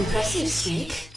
Impressive streak.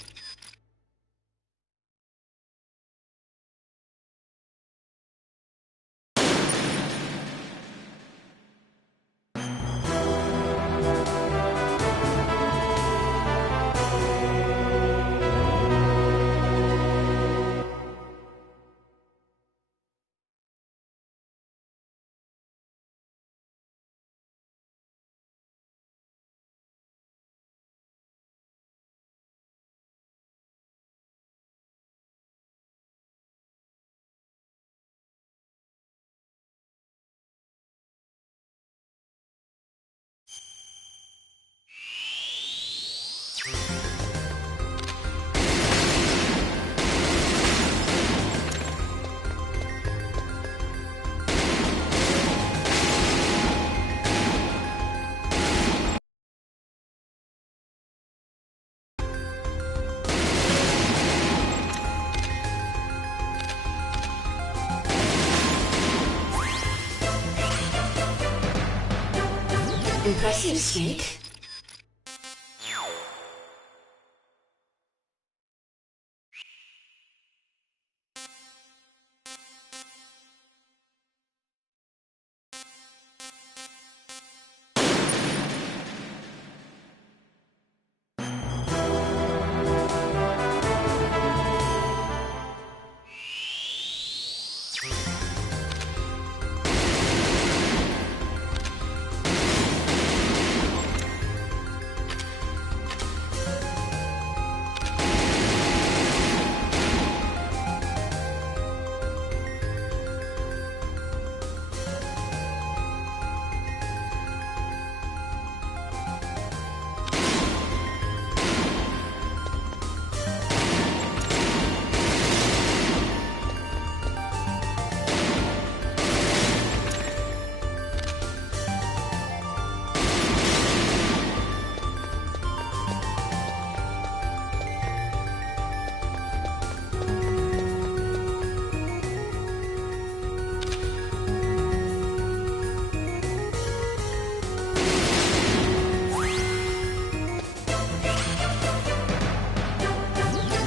Impressive streak.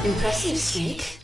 Impressive streak.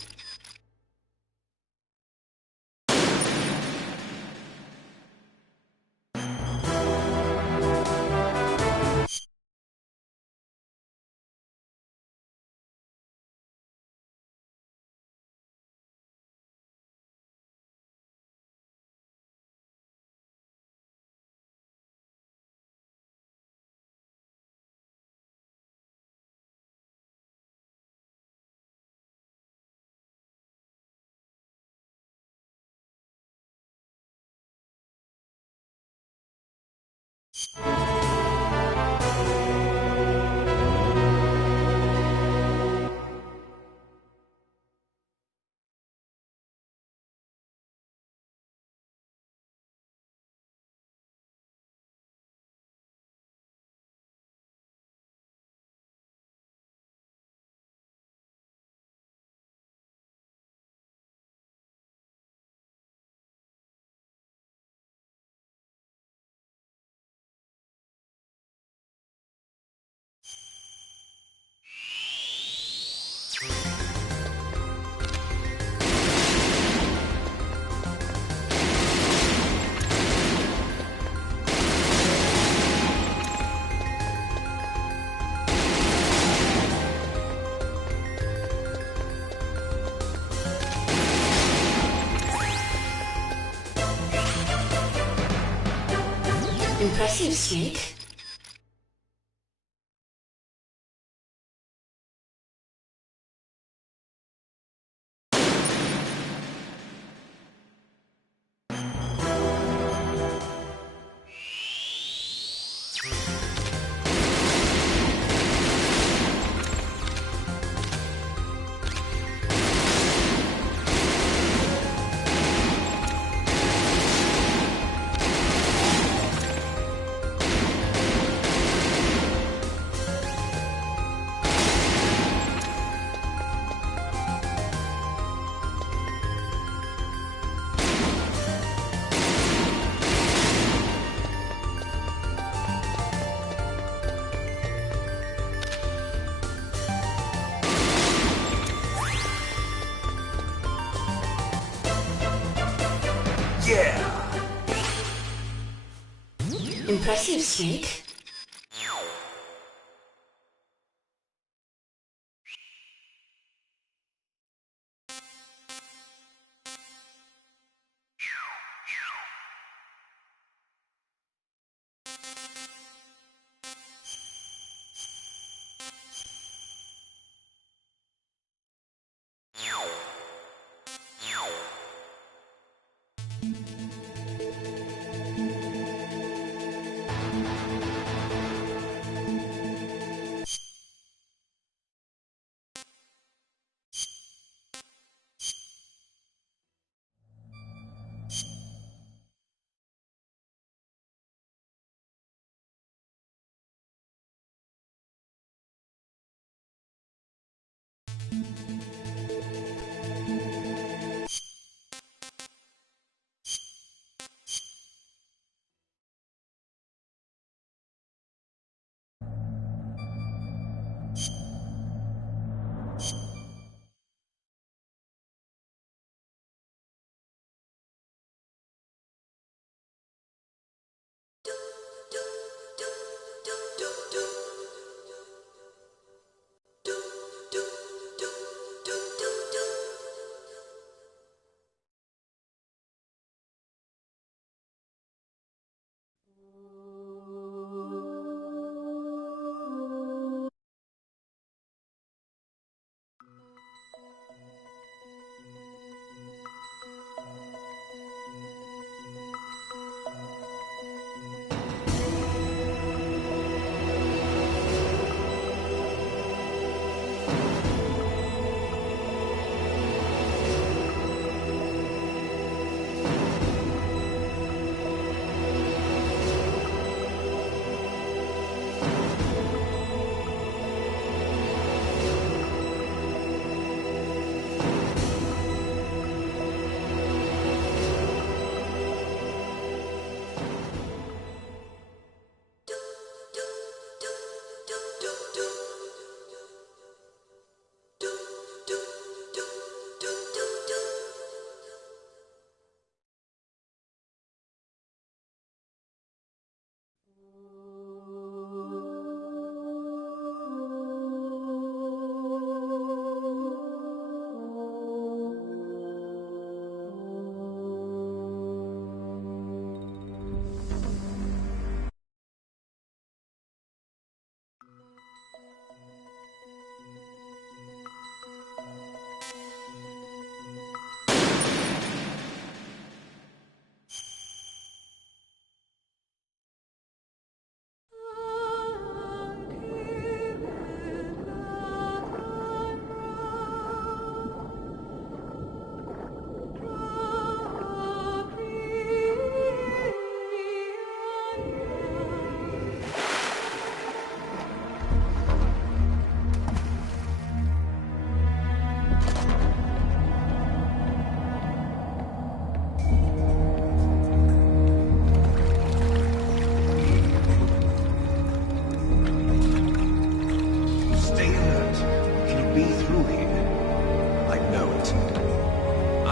Impressive streak. Impressive, Snake.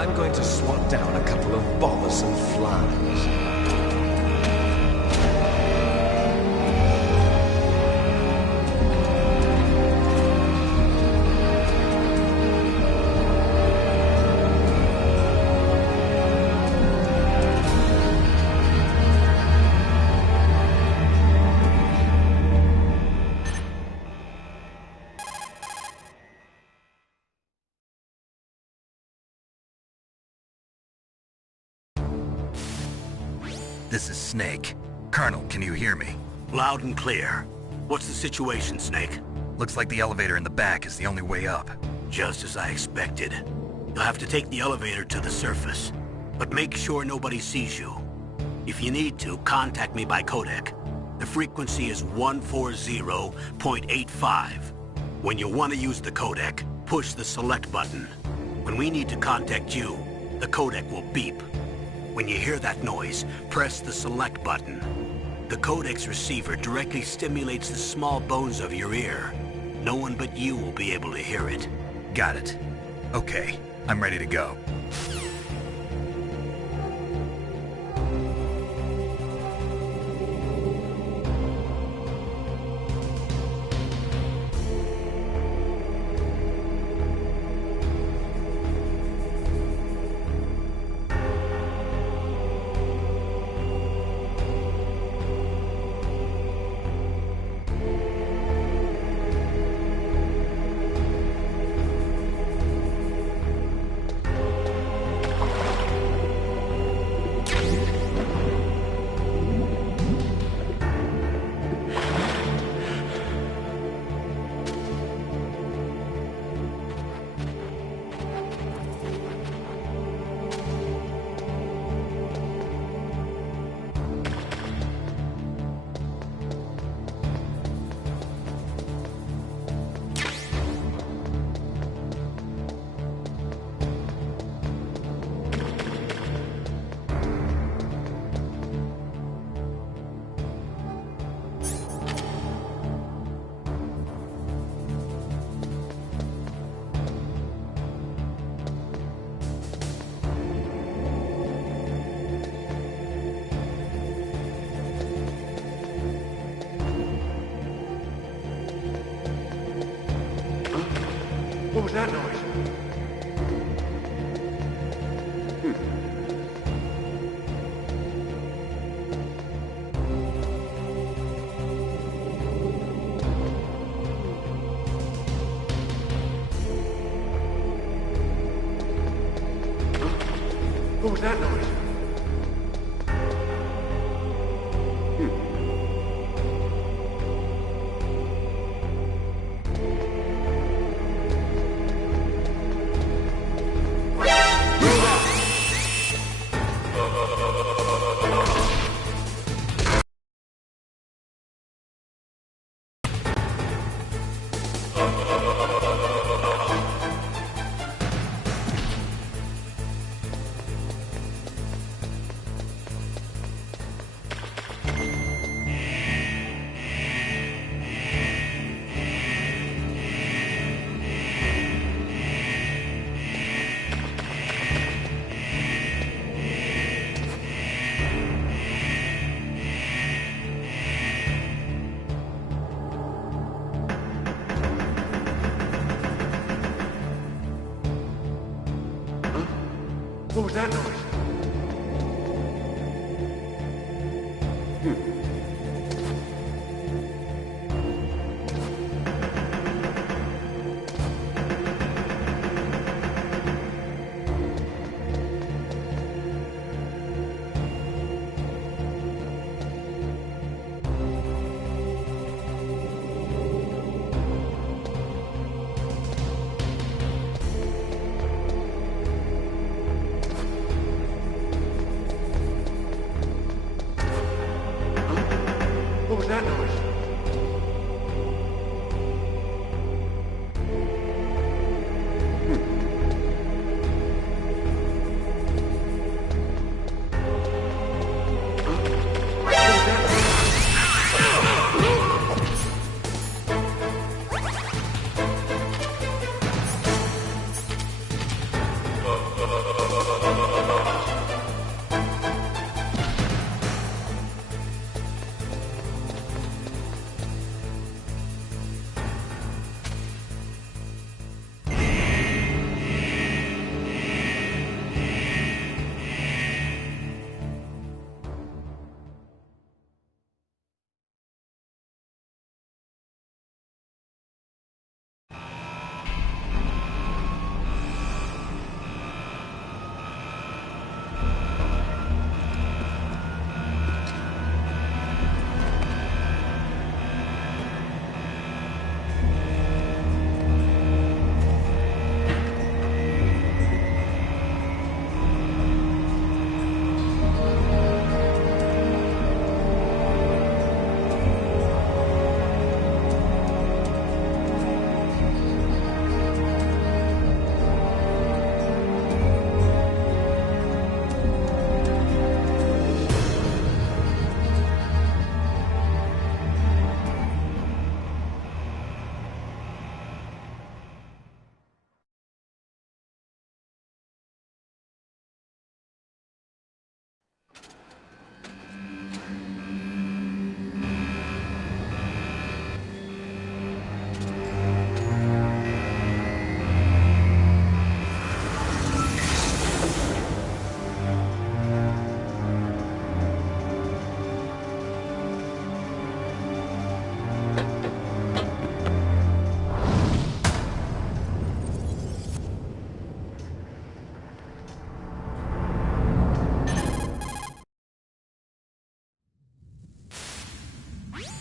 I'm going to swat down a couple of bothersome flies. This is Snake. Colonel, can you hear me? Loud and clear. What's the situation, Snake? Looks like the elevator in the back is the only way up. Just as I expected. You'll have to take the elevator to the surface, but make sure nobody sees you. If you need to, contact me by codec. The frequency is 140.85. When you want to use the codec, push the select button. When we need to contact you, the codec will beep. When you hear that noise, press the select button. The codec's receiver directly stimulates the small bones of your ear. No one but you will be able to hear it. Got it. Okay, I'm ready to go. What was that noise? What was that noise? What was that noise? What was that noise?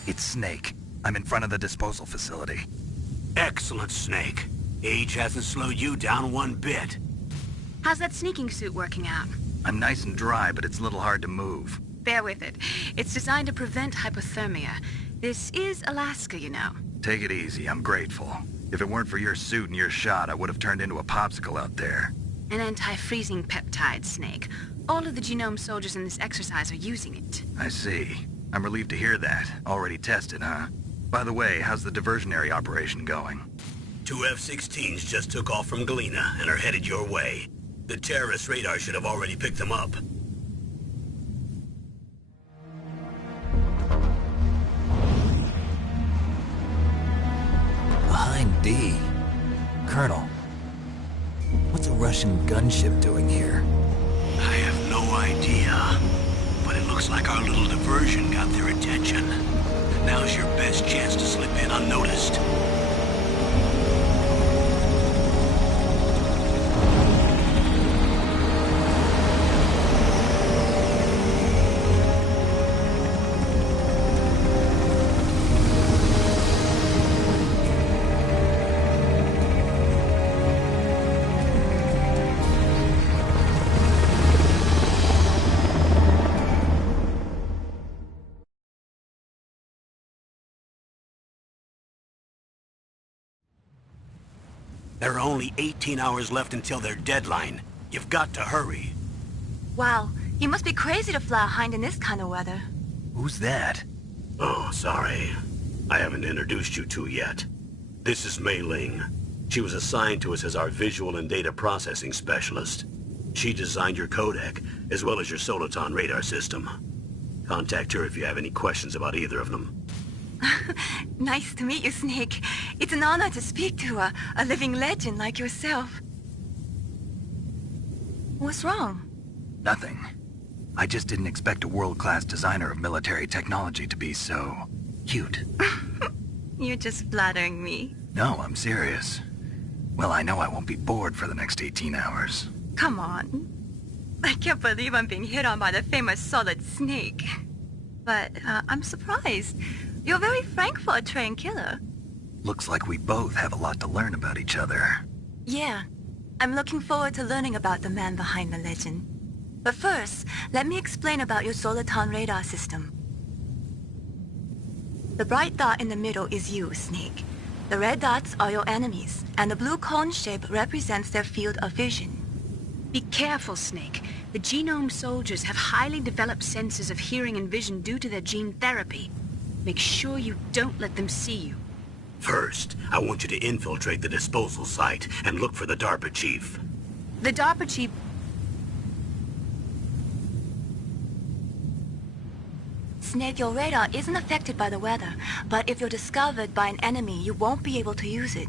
It's Snake. I'm in front of the disposal facility. Excellent, Snake. Age hasn't slowed you down one bit. How's that sneaking suit working out? I'm nice and dry, but it's a little hard to move. Bear with it. It's designed to prevent hypothermia. This is Alaska, you know. Take it easy, I'm grateful. If it weren't for your suit and your shot, I would have turned into a popsicle out there. An anti-freezing peptide, Snake. All of the genome soldiers in this exercise are using it. I see. I'm relieved to hear that. Already tested, huh? By the way, how's the diversionary operation going? 2 F-16s just took off from Galena and are headed your way. The terrorist radar should have already picked them up. Behind D. Colonel, Russian gunship doing here? I have no idea. But it looks like our little diversion got their attention. Now's your best chance to slip in unnoticed. There are only 18 hours left until their deadline. You've got to hurry. Wow, you must be crazy to fly a hind in this kind of weather. Who's that? Oh, sorry. I haven't introduced you to yet. This is Mei Ling. She was assigned to us as our visual and data processing specialist. She designed your codec, as well as your Soliton radar system. Contact her if you have any questions about either of them. Nice to meet you, Snake. It's an honor to speak to a living legend like yourself. What's wrong? Nothing. I just didn't expect a world-class designer of military technology to be so... cute. You're just flattering me. No, I'm serious. Well, I know I won't be bored for the next 18 hours. Come on. I can't believe I'm being hit on by the famous Solid Snake. But I'm surprised. You're very frank for a trained killer. Looks like we both have a lot to learn about each other. Yeah. I'm looking forward to learning about the man behind the legend. But first, let me explain about your Soliton radar system. The bright dot in the middle is you, Snake. The red dots are your enemies, and the blue cone shape represents their field of vision. Be careful, Snake. The genome soldiers have highly developed senses of hearing and vision due to their gene therapy. Make sure you don't let them see you. First, I want you to infiltrate the disposal site and look for the DARPA chief. The DARPA chief... Snake, your radar isn't affected by the weather, but if you're discovered by an enemy, you won't be able to use it.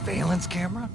surveillance camera?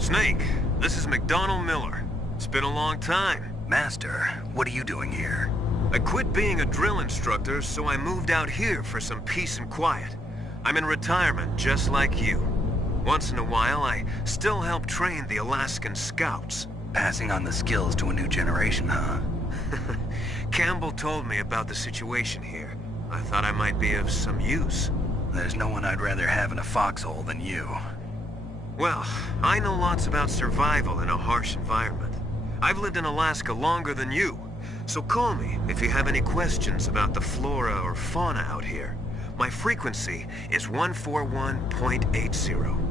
Snake, this is McDonald Miller. It's been a long time. Master, what are you doing here? I quit being a drill instructor, so I moved out here for some peace and quiet. I'm in retirement, just like you. Once in a while, I still help train the Alaskan Scouts. Passing on the skills to a new generation, huh? Campbell told me about the situation here. I thought I might be of some use. There's no one I'd rather have in a foxhole than you. Well, I know lots about survival in a harsh environment. I've lived in Alaska longer than you, so call me if you have any questions about the flora or fauna out here. My frequency is 141.80.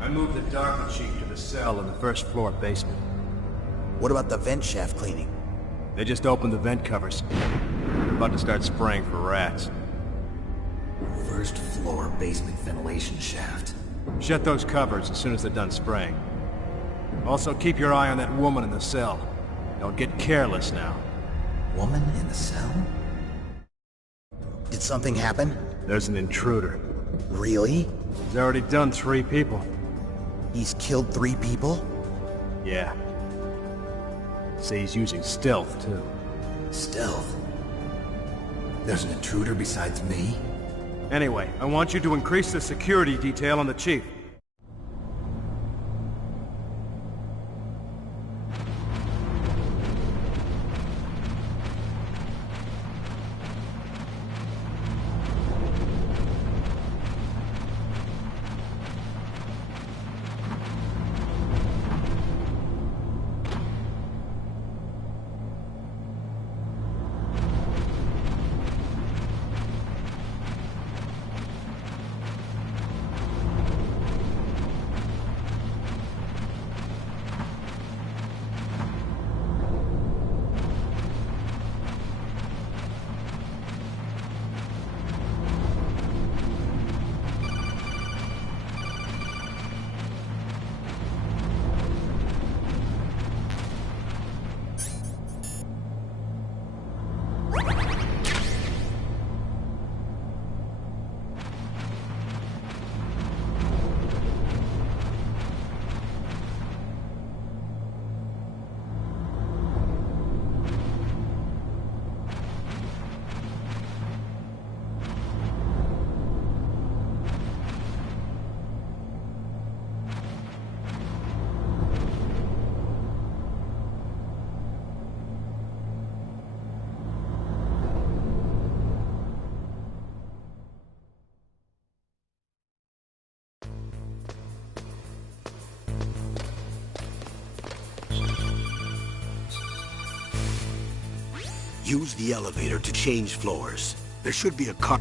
I moved the Darker Chief to the cell in the first floor basement. What about the vent shaft cleaning? They just opened the vent covers. They're about to start spraying for rats. First floor basement ventilation shaft. Shut those covers as soon as they're done spraying. Also, keep your eye on that woman in the cell. Don't get careless now. Woman in the cell? Did something happen? There's an intruder. Really? He's already done 3 people. He's killed 3 people? Yeah. Say he's using stealth, too. Stealth? There's an intruder besides me? Anyway, I want you to increase the security detail on the Chief. Use the elevator to change floors. There should be a car...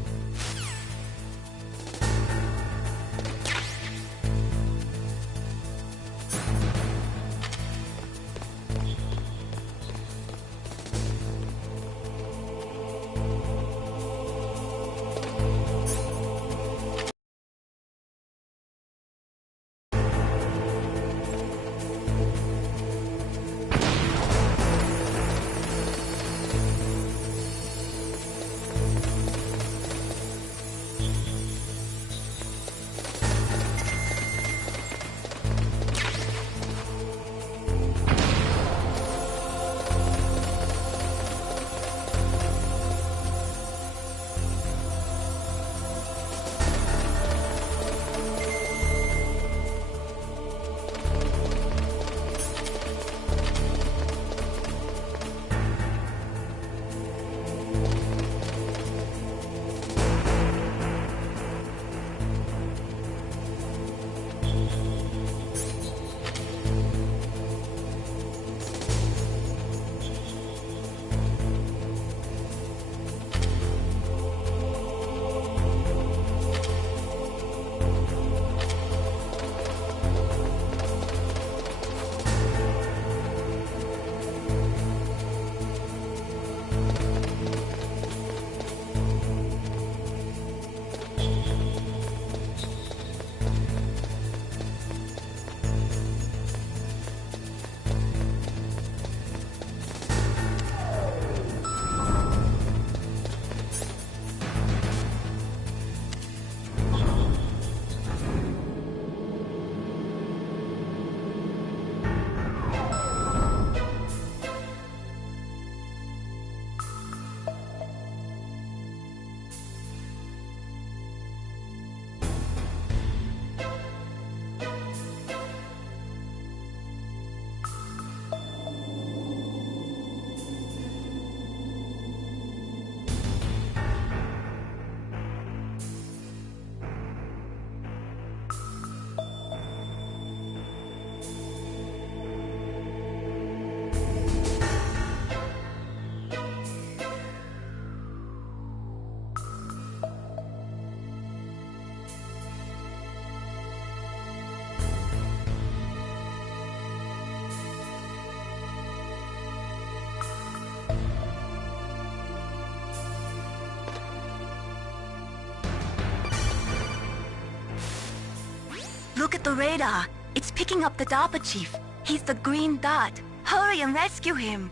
Look at the radar. It's picking up the DARPA chief. He's the green dot. Hurry and rescue him.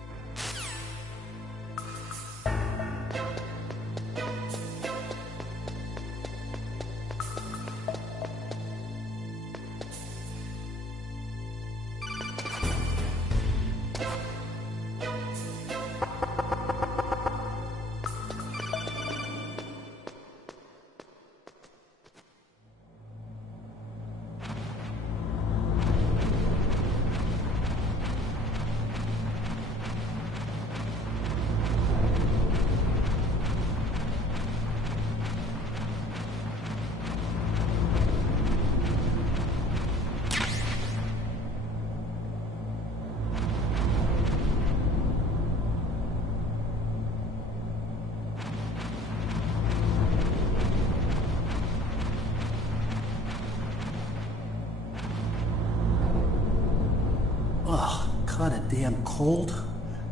Kinda damn cold.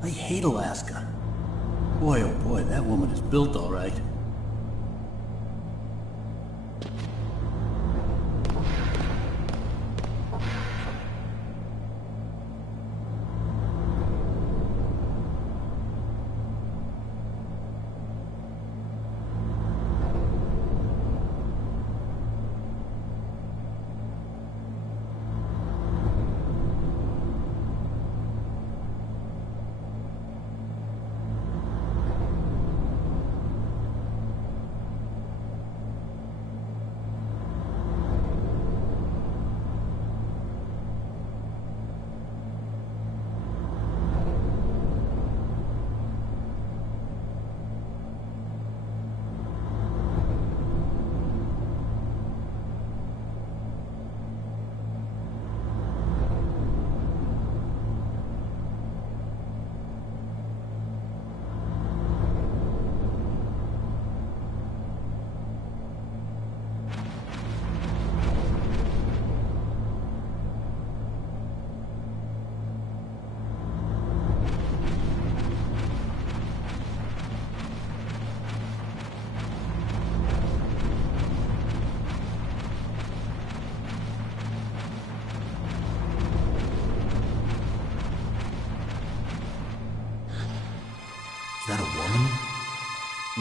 I hate Alaska. Boy, oh boy, that woman is built all right.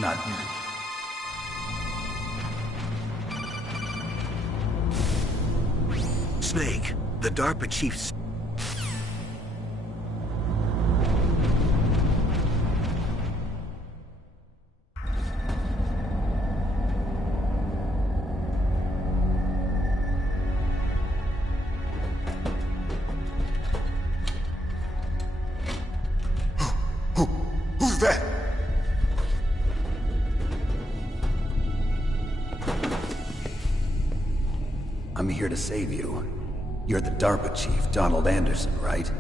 Not... Snake, the DARPA chief's... Who's that? I'm here to save you. You're the DARPA chief, Donald Anderson, right?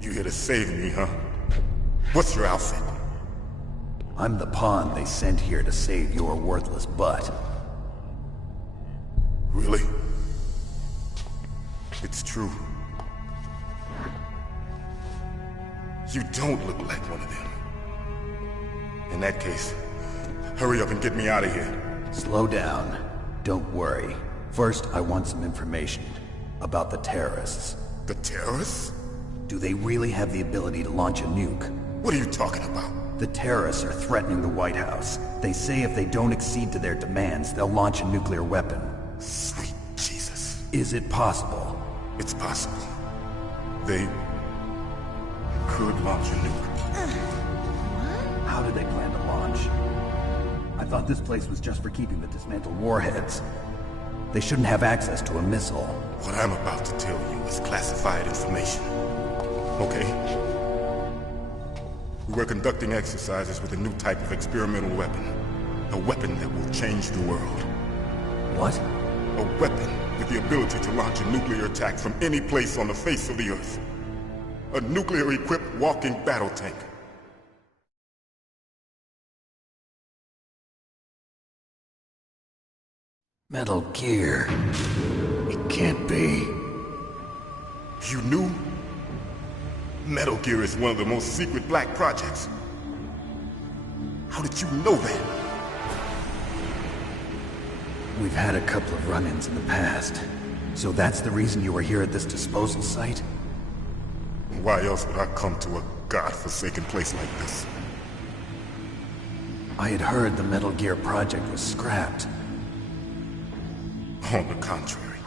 You here to save me, huh? What's your outfit? I'm the pawn they sent here to save your worthless butt. Really? It's true. You don't look like one of them. In that case, hurry up and get me out of here. Slow down. Don't worry. First, I want some information about the terrorists. The terrorists? Do they really have the ability to launch a nuke? What are you talking about? The terrorists are threatening the White House. They say if they don't accede to their demands, they'll launch a nuclear weapon. Sweet Jesus. Is it possible? It's possible. They could launch a nuke. How do they plan to launch? I thought this place was just for keeping the dismantled warheads. They shouldn't have access to a missile. What I'm about to tell you is classified information. Okay? We were conducting exercises with a new type of experimental weapon. A weapon that will change the world. What? A weapon with the ability to launch a nuclear attack from any place on the face of the Earth. A nuclear-equipped walking battle tank. Metal Gear. It can't be. You knew? Metal Gear is one of the most secret black projects. How did you know that? We've had a couple of run-ins in the past. So that's the reason you were here at this disposal site? Why else would I come to a godforsaken place like this? I had heard the Metal Gear project was scrapped. On the contrary,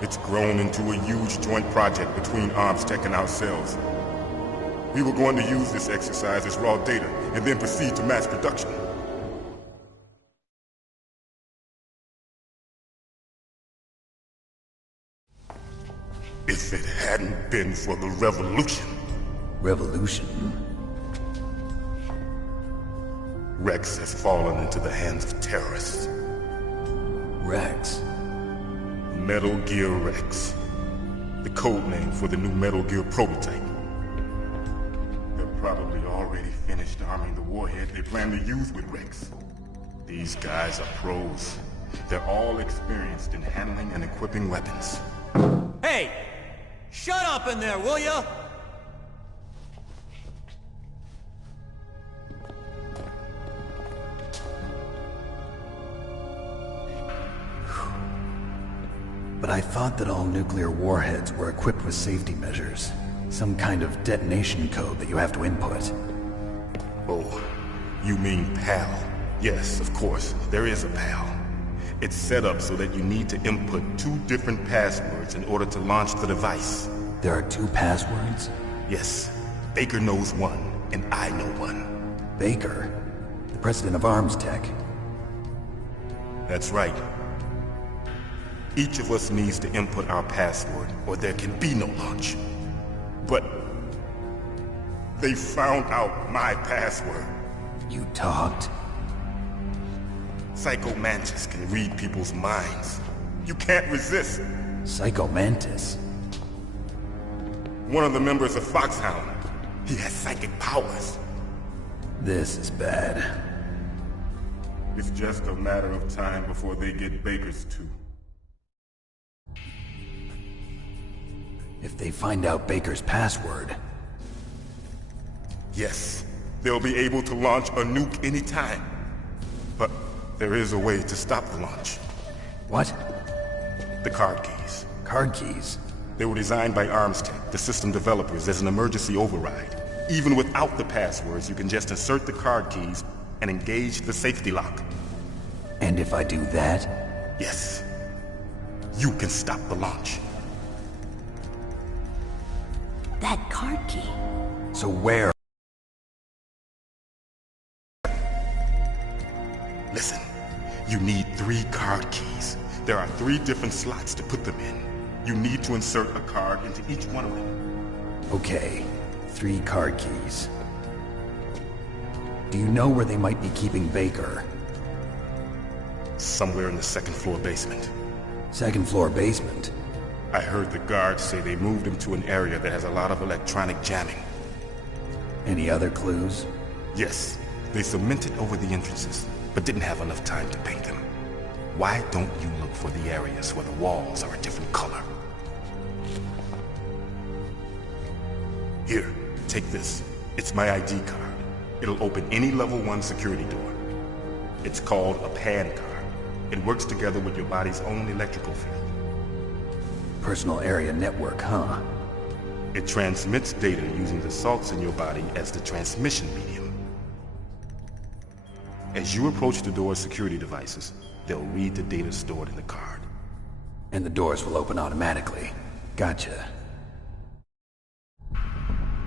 it's grown into a huge joint project between ArmsTech and ourselves. We were going to use this exercise as raw data, and then proceed to mass production. If it hadn't been for the revolution... Revolution? Rex has fallen into the hands of terrorists. Rex? Metal Gear Rex. The code name for the new Metal Gear prototype. They're probably already finished arming the warhead they plan to use with Rex. These guys are pros. They're all experienced in handling and equipping weapons. Hey! Shut up in there, will ya? But I thought that all nuclear warheads were equipped with safety measures. Some kind of detonation code that you have to input. Oh, you mean PAL? Yes, of course, there is a PAL. It's set up so that you need to input 2 different passwords in order to launch the device. There are 2 passwords? Yes. Baker knows one, and I know one. Baker? The president of ArmsTech? That's right. Each of us needs to input our password, or there can be no launch. But... they found out my password. You talked? Psycho Mantis can read people's minds. You can't resist. Psycho Mantis? One of the members of Foxhound. He has psychic powers. This is bad. It's just a matter of time before they get Baker's too. If they find out Baker's password... Yes, they'll be able to launch a nuke anytime. But there is a way to stop the launch. What? The card keys. Card keys? They were designed by ArmsTech, the system developers, as an emergency override. Even without the passwords, you can just insert the card keys, and engage the safety lock. And if I do that? Yes. You can stop the launch. That card key. So where? Listen, you need 3 card keys. There are 3 different slots to put them in. You need to insert a card into each one of them. Okay, 3 card keys. Do you know where they might be keeping Baker? Somewhere in the 2nd floor basement. 2nd floor basement? I heard the guards say they moved him to an area that has a lot of electronic jamming. Any other clues? Yes, they cemented over the entrances, but didn't have enough time to paint them. Why don't you look for the areas where the walls are a different color? Here, take this. It's my ID card. It'll open any level 1 security door. It's called a PAN card. It works together with your body's own electrical field. Personal area network, huh? It transmits data using the salts in your body as the transmission medium. As you approach the door's security devices, they'll read the data stored in the card. And the doors will open automatically. Gotcha.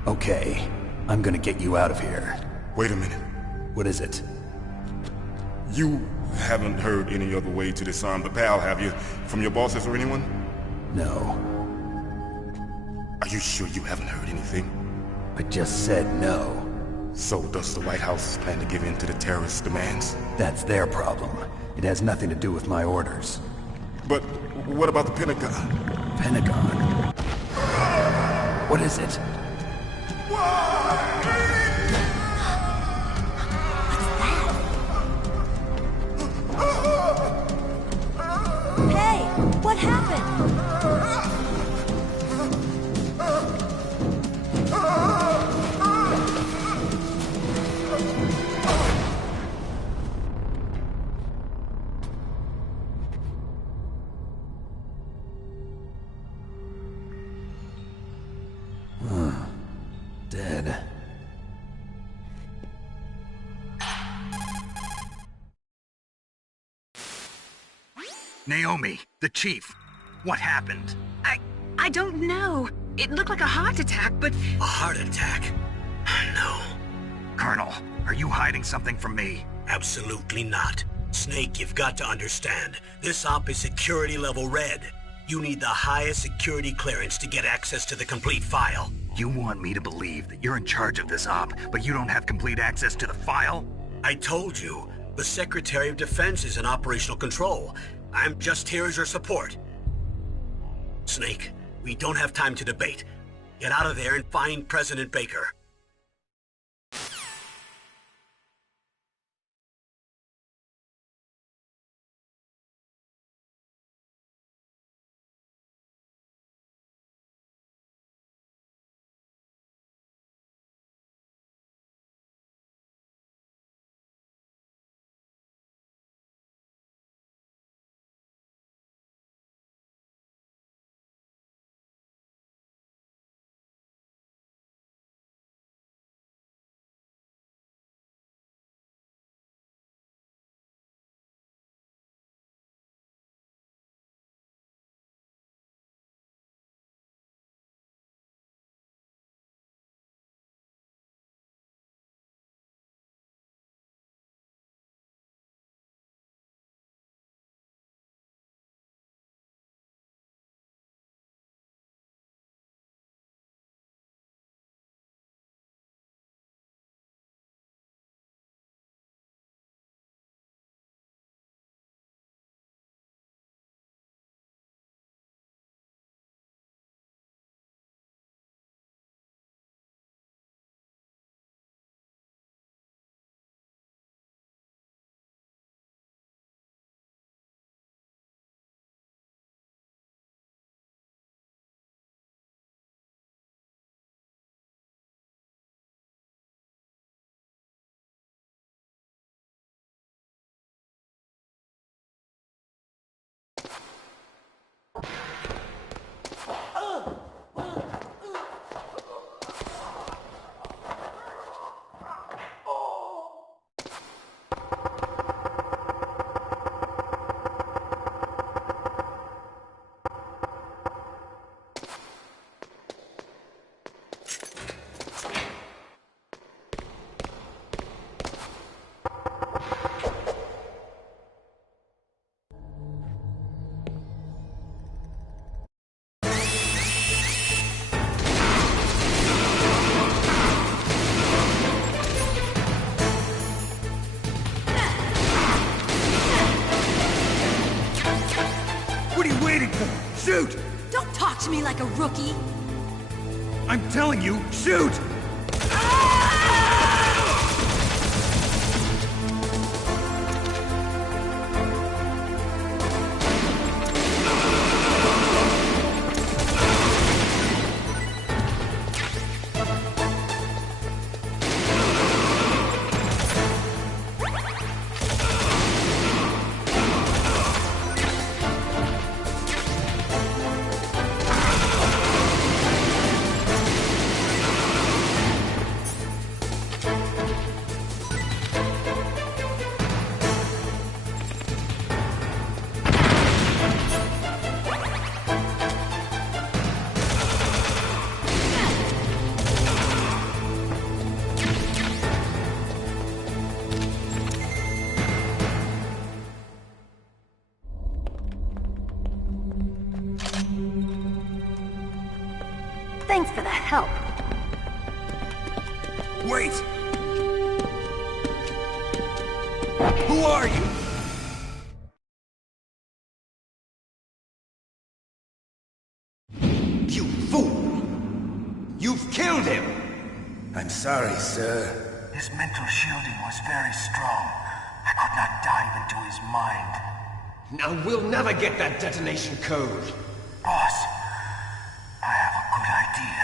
Okay, I'm gonna get you out of here. Wait a minute. What is it? You haven't heard any other way to disarm the PAL, have you? From your bosses or anyone? No. Are you sure you haven't heard anything? I just said no. So does the White House plan to give in to the terrorists' demands? That's their problem. It has nothing to do with my orders. But what about the Pentagon? Pentagon? What is it? Hey, what happened? Dead. Naomi, the chief. What happened? I don't know. It looked like a heart attack, but... A heart attack? No. Colonel, are you hiding something from me? Absolutely not. Snake, you've got to understand. This op is security level red. You need the highest security clearance to get access to the complete file. You want me to believe that you're in charge of this op, but you don't have complete access to the file? I told you. The Secretary of Defense is in operational control. I'm just here as your support. Snake, we don't have time to debate. Get out of there and find President Baker. a rookie? I'm telling you, shoot! Thanks for the help. Wait! Who are you? You fool! You've killed him! I'm sorry, sir. His mental shielding was very strong. I could not dive into his mind. Now we'll never get that detonation code. Boss, I have a good idea.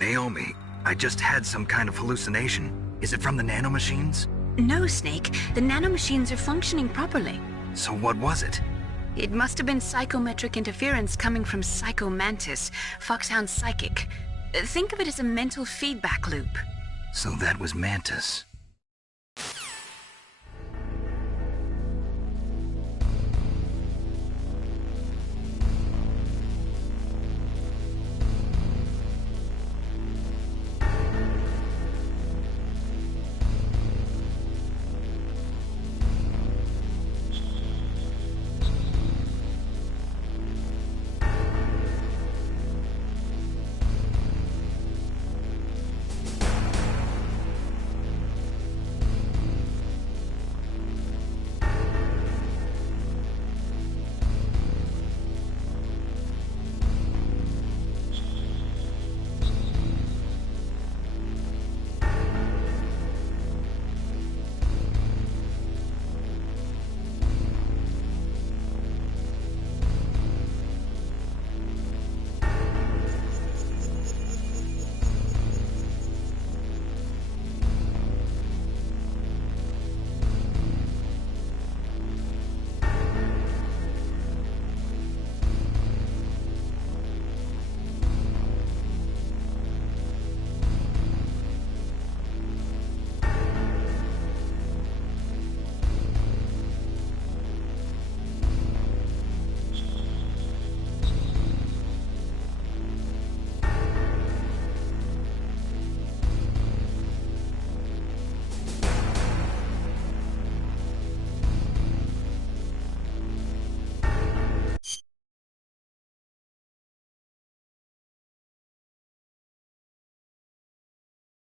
Naomi, I just had some kind of hallucination. Is it from the nanomachines? No, Snake. The nanomachines are functioning properly. So what was it? It must have been psychometric interference coming from Psycho Mantis, Foxhound's psychic. Think of it as a mental feedback loop. So that was Mantis.